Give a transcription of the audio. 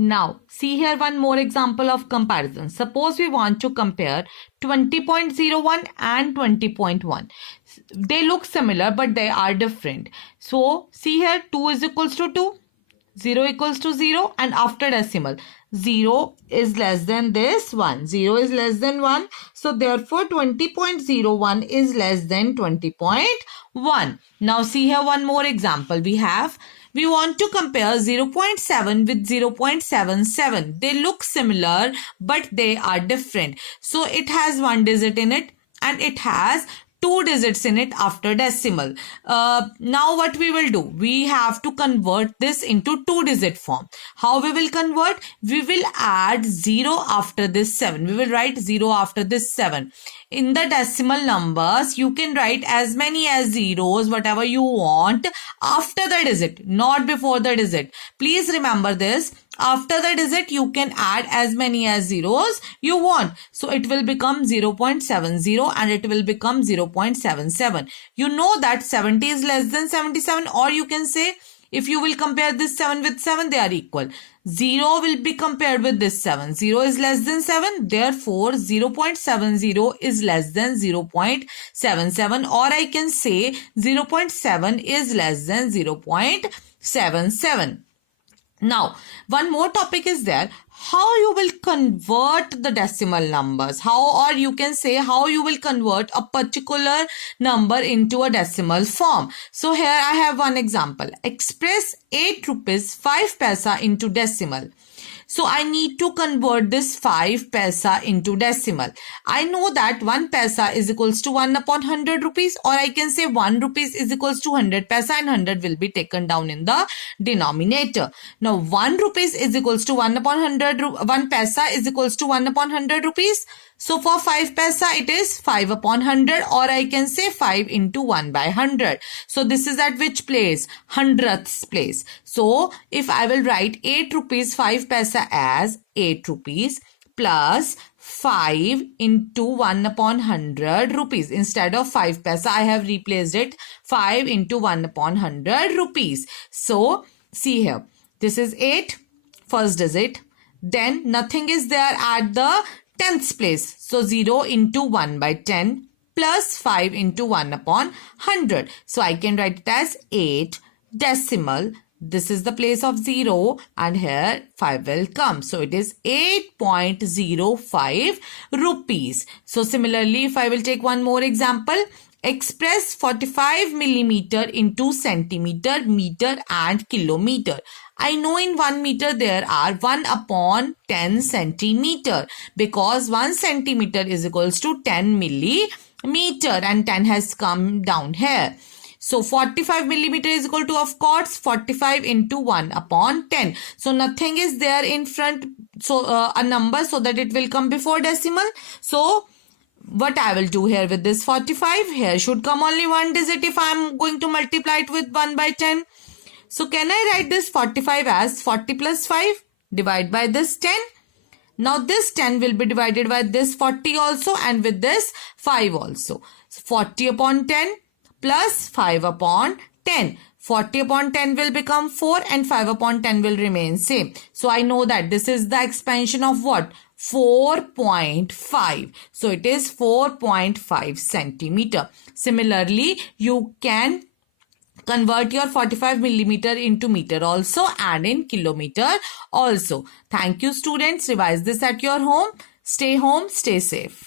Now, see here one more example of comparison. Suppose we want to compare 20.01 and 20.1. They look similar, but they are different. So, see here 2 is equals to 2, 0 equals to 0, and after decimal, 0 is less than this 1. 0 is less than 1. So, therefore, 20.01 is less than 20.1. Now, see here one more example we want to compare 0.7 with 0.77. They look similar, but they are different. So it has one digit in it and it has two digits in it after decimal. Now what we will do? We have to convert this into two-digit form. How we will convert? We will add 0 after this 7. We will write 0 after this 7. In the decimal numbers, you can write as many as zeros, whatever you want, after the digit, not before the digit. Please remember this. After the digit, you can add as many as zeros you want. So it will become 0.70 and it will become 0.77. You know that 70 is less than 77, or you can say, if you will compare this 7 with 7, they are equal. 0 will be compared with this 7. 0 is less than 7. Therefore, 0.70 is less than 0.77. Or I can say 0.7 is less than 0.77. Now, one more topic is there. How you will convert the decimal numbers. Or you can say how you will convert a particular number into a decimal form. So here I have one example. Express 8 rupees 5 paisa into decimal. So I need to convert this 5 paisa into decimal. I know that 1 paisa is equals to 1 upon 100 rupees, or I can say 1 rupees is equals to 100 paisa and 100 will be taken down in the denominator. Now 1 rupees is equals to 1 upon 100, 1 paisa is equals to 1 upon 100 rupees. So for 5 paisa it is 5 upon 100, or I can say 5 into 1 by 100. So this is at which place? Hundredths place. So if I will write 8 rupees 5 paisa as 8 rupees plus 5 into 1 upon 100 rupees. Instead of 5 paisa, I have replaced it 5 into 1 upon 100 rupees. So see here, this is 8, first digit. Then nothing is there at the tenths place. So 0 into 1 by 10 plus 5 into 1 upon 100. So I can write it as 8 decimal. This is the place of 0 and here 5 will come. So it is 8.05 rupees. So similarly, if I will take one more example, express 45 millimeter into centimeter, meter and kilometer. I know in 1 meter there are 1 upon 10 centimeter, because 1 centimeter is equals to 10 millimeter and 10 has come down here. So 45 millimeter is equal to, of course, 45 into 1 upon 10. So nothing is there in front, so a number, so that it will come before decimal. So what I will do here with this 45, here should come only one digit if I am going to multiply it with 1 by 10. So can I write this 45 as 40 plus 5 divided by this 10? Now this 10 will be divided by this 40 also and with this 5 also. So 40 upon 10 plus 5 upon 10. 40 upon 10 will become 4 and 5 upon 10 will remain same. So I know that this is the expansion of what? 4.5. So it is 4.5 centimeter. Similarly, you can convert your 45 millimeter into meter also and in kilometer also. Thank you students. Revise this at your home. Stay home, stay safe.